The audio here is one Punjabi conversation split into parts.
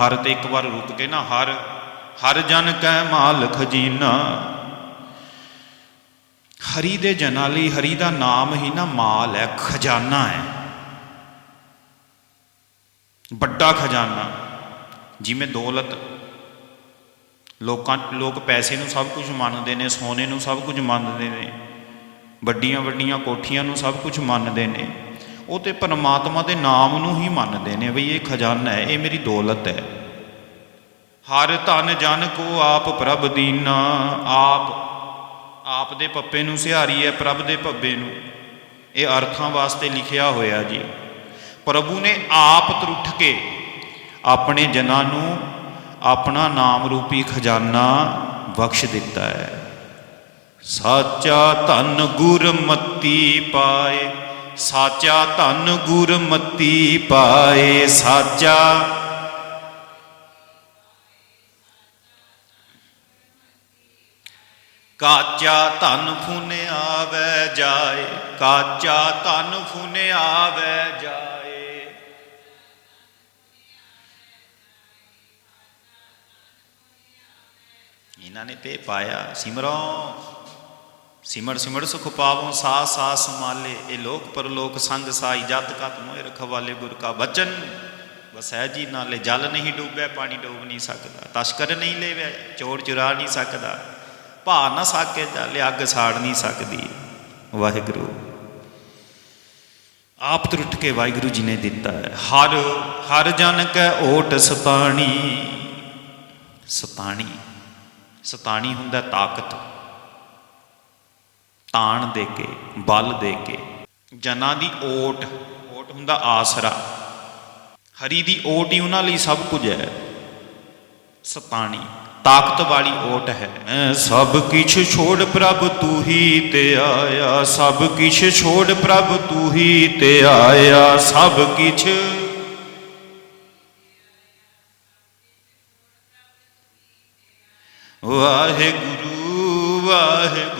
ਹਰ ਤੇ ਇੱਕ ਵਾਰ ਰੁਕ ਕੇ ਨਾ ਹਰ ਹਰ ਜਨ ਕੈ ਮਾਲ ਖਜ਼ੀਨਾ ਹਰੀ ਦੇ ਜਨਾਂ ਲਈ ਹਰੀ ਦਾ ਨਾਮ ਹੀ ਨਾ ਮਾਲ ਹੈ, ਖਜ਼ਾਨਾ ਹੈ। ਵੱਡਾ ਖਜ਼ਾਨਾ, ਜਿਵੇਂ ਦੌਲਤ। ਲੋਕਾਂ, ਲੋਕ ਪੈਸੇ ਨੂੰ ਸਭ ਕੁਝ ਮੰਨਦੇ ਨੇ, ਸੋਨੇ ਨੂੰ ਸਭ ਕੁਝ ਮੰਨਦੇ ਨੇ ਵੱਡੀਆਂ ਵੱਡੀਆਂ ਕੋਠੀਆਂ ਨੂੰ ਸਭ ਕੁਝ ਮੰਨਦੇ ਨੇ। ਉਹ ਤੇ ਪਰਮਾਤਮਾ ਦੇ ਨਾਮ ਨੂੰ ਹੀ ਮੰਨਦੇ ਨੇ ਬਈ ਇਹ ਖਜ਼ਾਨਾ ਹੈ, ਇਹ ਮੇਰੀ ਦੌਲਤ ਹੈ। ਹਰ ਧਨ ਜਨ ਕੋ ਆਪ ਪ੍ਰਭ ਦੀਨਾ, ਆਪ ਆਪ ਦੇ ਪੱਪੇ ਨੂੰ ਸਿਹਾਰੀ ਹੈ, ਪ੍ਰਭ ਦੇ ਪੱਬੇ ਨੂੰ। ਇਹ ਅਰਥਾਂ ਵਾਸਤੇ ਲਿਖਿਆ ਹੋਇਆ ਜੀ। ਪ੍ਰਭੂ ਨੇ ਆਪ ਤਰੁੱਠ ਕੇ ਆਪਣੇ ਜਨਾਂ ਨੂੰ ਆਪਣਾ ਨਾਮ ਰੂਪੀ ਖਜ਼ਾਨਾ ਬਖਸ਼ ਦਿੱਤਾ ਹੈ। ਸਾਚਾ ਧਨ ਗੁਰਮਤੀ ਪਾਏ ਸਾਚਾ ਧਨ ਗੁਰਮਤੀ ਪਾਏ ਸਾਚਾ। ਕਾਚਾ ਧਨ ਫੁਨ ਆਵੇ ਜਾਏ, ਕਾਚਾ ਧਨ ਫੁਨ ਆਵੇ ਜਾਏ। ਇਹਨਾਂ ਨੇ ਤੇ ਪਾਇਆ, ਸਿਮਰੋ। ਸਿਮਰ ਸਿਮਰ ਸੁਖ ਪਾਵੋ ਸਾ ਸਾ ਸਮਾਲੇ ਇਹ ਲੋਕ ਪਰਲੋਕ ਸੰਗ ਸਾਈ, ਜਤ ਕਤ ਮੋਹਿ ਰਖਵਾਲੇ ਗੁਰ ਕਾ ਬਚਨ। ਵਸੈ ਜੀ ਨਾਲੇ ਜਲ ਨਹੀਂ ਡੂਬਿਆ ਪਾਣੀ ਡੋਬ ਨਹੀਂ ਸਕਦਾ। ਤਸ਼ਕਰ ਨਹੀਂ ਲੈਵਿਆ ਚੋਰ ਚੁਰਾ ਨਹੀਂ ਸਕਦਾ। ਭਾ ਨਾ ਸਾਕੇ ਚੱਲ ਅੱਗ ਸਾੜ ਨਹੀਂ ਸਕਦੀ। ਵਾਹਿਗੁਰੂ। ਆਪ ਤਰੁੱਠ ਕੇ ਵਾਹਿਗੁਰੂ ਜੀ ਨੇ ਦਿੱਤਾ ਹੈ, ਹਰ ਹਰ ਜਨ ਕੈ ਓਟ ਸਤਾਣੀ। ਸਤਾਣੀ। ਸਤਾਣੀ ਹੁੰਦਾ ਤਾਕਤ। ਤਾਣ ਦੇ ਕੇ, ਬਲ ਦੇ ਕੇ। ਜਨਾਂ ਦੀ ਓਟ ਓਟ ਹੁੰਦਾ ਆਸਰਾ। ਹਰੀ ਦੀ ਓਟ ਹੀ ਉਹਨਾਂ ਲਈ ਸਭ ਕੁਝ ਹੈ। ਸਤਾਣੀ, ਤਾਕਤ ਵਾਲੀ ਓਟ ਹੈ। ਸਭ ਕਿਛ ਛੋੜ ਪ੍ਰਭ ਤੂੰ ਹੀ ਤੇ ਆਇਆ। ਸਭ ਕਿਛ ਛੋੜ ਪ੍ਰਭ ਤੂੰ ਹੀ ਤੇ ਆਇਆ। ਸਭ ਕਿਛ ਵਾਹਿਗੁਰੂ ਵਾਹਿਗੁਰੂ।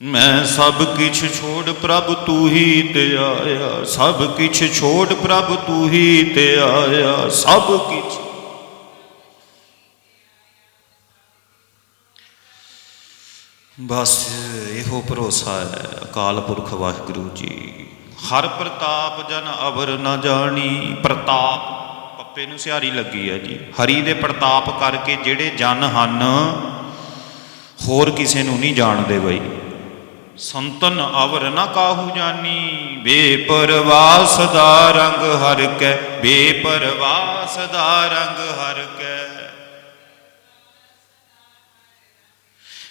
ਮੈਂ ਸਭ ਕਿਛ ਛੋੜ ਪ੍ਰਭ ਤੂੰ ਹੀ ਤੇ ਆਇਆ, ਸਭ ਕਿਛ ਛੋੜ ਪ੍ਰਭ ਤੂੰ ਹੀ ਤੇ ਆਇਆ, ਸਭ ਕਿਛ। ਬਸ ਇਹੋ ਭਰੋਸਾ ਹੈ, ਅਕਾਲ ਪੁਰਖ ਵਾਹਿਗੁਰੂ ਜੀ। ਹਰ ਪ੍ਰਤਾਪ ਜਨ ਅਵਰ ਨਾ ਜਾਣੀ, ਪ੍ਰਤਾਪ, ਪੱਪੇ ਨੂੰ ਸਿਹਾਰੀ ਲੱਗੀ ਹੈ ਜੀ। ਹਰੀ ਦੇ ਪ੍ਰਤਾਪ ਕਰਕੇ ਜਿਹੜੇ ਜਨ ਹਨ, ਹੋਰ ਕਿਸੇ ਨੂੰ ਨਹੀਂ ਜਾਣਦੇ ਬਈ। ਸੰਤਨ ਅਵਰ ਨਾ ਕਾਹੂ ਜਾਨੀ। ਬੇਪਰਵਾਸ ਦਾ ਰੰਗ ਹਰ ਕੈ, ਬੇਪਰਵਾਸ ਦਾ ਰੰਗ ਹਰ ਕੈ।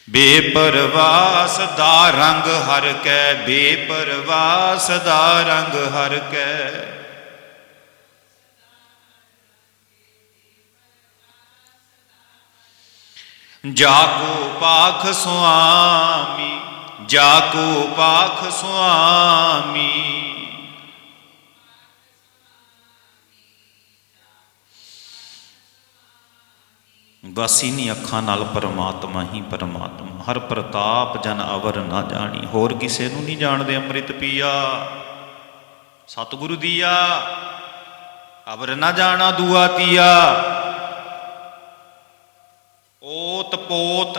ਬੇਪਰਵਾਸ ਦਾ ਰੰਗ ਹਰ ਕੈ, ਬੇਪਰਵਾਸ ਦਾ ਰੰਗ ਹਰ ਕੈ। ਜਾਕੋ ਪਾਖ ਸੁਆਮੀ ਜਾਕੋ ਪਾਖ ਸੁਆਮੀ। ਬਸ ਇਨੀ ਅੱਖਾਂ ਨਾਲ ਪਰਮਾਤਮਾ ਹੀ ਪਰਮਾਤਮਾ। ਹਰ ਪ੍ਰਤਾਪ ਜਨ ਅਵਰ ਨਾ ਜਾਣੀ। ਹੋਰ ਕਿਸੇ ਨੂੰ ਨਹੀਂ ਜਾਣਦੇ ਅੰਮ੍ਰਿਤ ਪੀਆ। ਸਤਿਗੁਰੂ ਦੀਆ, ਅਵਰ ਨਾ ਜਾਣਾ ਦੁਆ ਤੀਆ। ਓਤ ਪੋਤ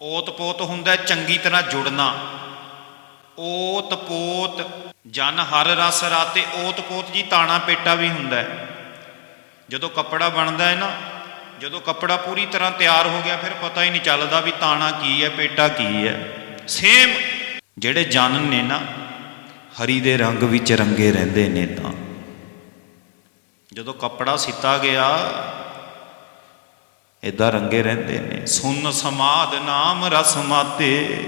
ਓਤ ਪੋਤ ਹੁੰਦਾ ਚੰਗੀ ਤਰ੍ਹਾਂ ਜੁੜਨਾ। ਓਤ ਪੋਤ ਜਨ ਹਰ ਰਸ ਰਾਤੇ ਓਤ ਪੋਤ ਜੀ ਤਾਣਾ ਪੇਟਾ ਵੀ ਹੁੰਦਾ ਜਦੋਂ ਕੱਪੜਾ ਬਣਦਾ ਹੈ ਨਾ, ਜਦੋਂ ਕੱਪੜਾ ਪੂਰੀ ਤਰ੍ਹਾਂ ਤਿਆਰ ਹੋ ਗਿਆ, ਫਿਰ ਪਤਾ ਹੀ ਨਹੀਂ ਚੱਲਦਾ ਵੀ ਤਾਣਾ ਕੀ ਹੈ, ਪੇਟਾ ਕੀ ਹੈ। ਸੇਮ ਜਿਹੜੇ ਜਨ ਨੇ ਨਾ, ਹਰੀ ਦੇ ਰੰਗ ਵਿੱਚ ਰੰਗੇ ਰਹਿੰਦੇ ਨੇ ਤਾਂ। ਜਦੋਂ ਕੱਪੜਾ ਸਿੱਤਾ ਗਿਆ ਇਦਾਂ ਰੰਗੇ ਰਹਿੰਦੇ ਨੇ। ਸੁਨ ਸਮਾਦ ਨਾਮ ਰਸ ਮਾਤੇ।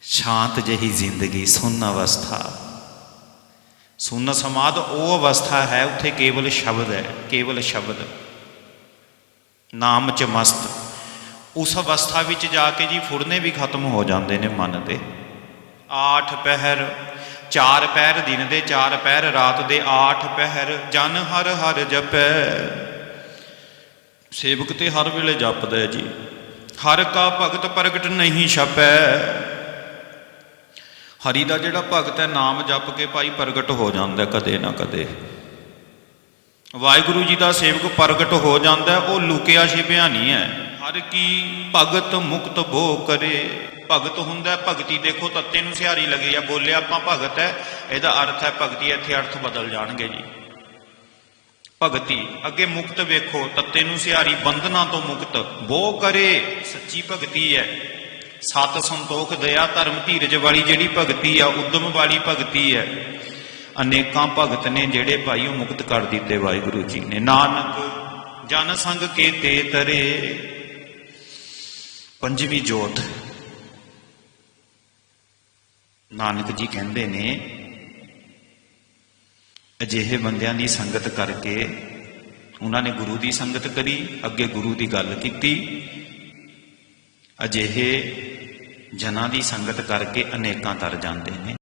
ਸ਼ਾਂਤ ਜਹੀ ਜ਼ਿੰਦਗੀ ਸੁਨ ਅਵਸਥਾ। ਸੁਨ ਸਮਾਦ ਉਹ ਅਵਸਥਾ ਹੈ ਉੱਥੇ ਕੇਵਲ ਸ਼ਬਦ ਹੈ ਕੇਵਲ ਸ਼ਬਦ। ਨਾਮ ਚ ਮਸਤ। ਉਸ ਅਵਸਥਾ ਵਿੱਚ ਜਾ ਕੇ ਜੀ ਫੁਰਨੇ ਵੀ ਖਤਮ ਹੋ ਜਾਂਦੇ ਨੇ ਮਨ ਦੇ। ਆਠ ਪਹਿਰ ਚਾਰ ਪਹਿਰ ਦਿਨ ਦੇ ਚਾਰ ਪਹਿਰ ਰਾਤ ਦੇ ਆਠ ਪਹਿਰ ਜਨ ਹਰ ਹਰ ਜਪੈ। ਸੇਵਕ ਤੇ ਹਰ ਵੇਲੇ ਜਪਦਾ ਹੈ ਜੀ। ਹਰ ਕਾ ਭਗਤ ਪ੍ਰਗਟ ਨਹੀਂ ਛਪੈ। ਹਰੀ ਦਾ ਜਿਹੜਾ ਭਗਤ ਹੈ, ਨਾਮ ਜਪ ਕੇ ਭਾਈ ਪ੍ਰਗਟ ਹੋ ਜਾਂਦਾ ਕਦੇ ਨਾ ਕਦੇ। ਵਾਹਿਗੁਰੂ ਜੀ ਦਾ ਸੇਵਕ ਪ੍ਰਗਟ ਹੋ ਜਾਂਦਾ ਉਹ ਲੁਕਿਆ ਛਿਪਿਆ ਨਹੀਂ ਹੈ। ਹਰ ਕੀ ਭਗਤ ਮੁਕਤ ਬੋ ਕਰੇ। ਭਗਤ ਹੁੰਦਾ ਭਗਤੀ ਦੇਖੋ ਤੱਤੇ ਨੂੰ ਸਿਹਾਰੀ ਲੱਗੀ ਆ ਬੋਲਿਆ ਆਪਾਂ ਭਗਤ ਹੈ, ਇਹਦਾ ਅਰਥ ਹੈ ਭਗਤੀ, ਇੱਥੇ ਅਰਥ ਬਦਲ ਜਾਣਗੇ ਜੀ। ਭਗਤੀ। ਅੱਗੇ ਮੁਕਤ ਵੇਖੋ ਤੱਤੇ ਨੂੰ ਸਿਹਾਰੀ ਬੰਧਨਾਂ ਤੋਂ ਮੁਕਤ। ਬੋ ਕਰੇ, ਸੱਚੀ ਭਗਤੀ ਹੈ ਸਤ ਸੰਤੋਖ ਦਇਆ ਧਰਮ ਧੀਰਜ ਵਾਲੀ ਜਿਹੜੀ ਭਗਤੀ ਆ, ਉਦਮ ਵਾਲੀ ਭਗਤੀ ਹੈ ਅਨੇਕਾਂ ਭਗਤ ਨੇ ਜਿਹੜੇ ਭਾਈ ਉਹ ਮੁਕਤ ਕਰ ਦਿੱਤੇ ਵਾਹਿਗੁਰੂ ਜੀ ਨੇ। ਨਾਨਕ, ਜਨ ਸੰਗ ਕੇ ਤੇ ਤਰੇ। ਪੰਜਵੀਂ ਜੋਤ। ਨਾਨਕ ਜੀ ਕਹਿੰਦੇ ਨੇ ਅਜਿਹੇ ਬੰਦਿਆਂ ਦੀ ਸੰਗਤ ਕਰਕੇ ਉਹਨਾਂ ਨੇ ਗੁਰੂ ਦੀ ਸੰਗਤ ਕਰੀ, ਅੱਗੇ ਗੁਰੂ ਦੀ ਗੱਲ ਕੀਤੀ। ਅਜਿਹੇ ਜਨਾਂ ਦੀ ਸੰਗਤ ਕਰਕੇ ਅਨੇਕਾਂ ਤਰ ਜਾਂਦੇ ਨੇ।